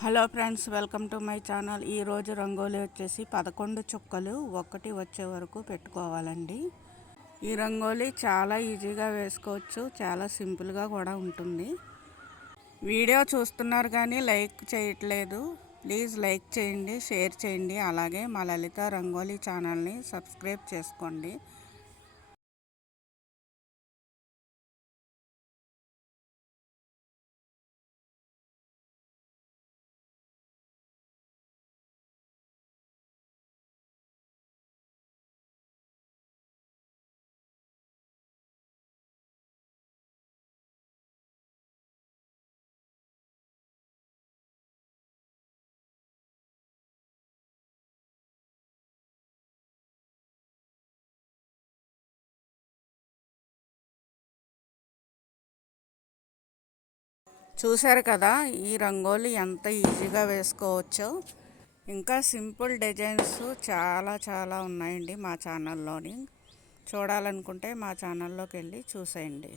Hello friends, welcome to my channel. ఈరోజు రంగోలీ వచ్చేసి 11 చుక్కలు ఒకటి వచ్చే వరకు పెట్టుకోవాలండి. ఈ రంగోలీ చాలా ఈజీగా వేసుకోవచ్చు, చాలా సింపుల్గా కూడా ఉంటుంది. వీడియో చూస్తున్నారు కానీ లైక్ చేయట్లేదు. ప్లీజ్ లైక్ చేయండి, షేర్ చేయండి. అలాగే మా లలిత రంగోలీ ఛానల్ని సబ్స్క్రైబ్ చేసుకోండి. చూశారు కదా ఈ రంగోలీ ఎంత ఈజీగా వేసుకోవచ్చో. ఇంకా సింపుల్ డిజైన్స్ చాలా ఉన్నాయండి మా ఛానల్లోని. చూడాలనుకుంటే మా ఛానల్లోకి వెళ్ళి చూసేయండి.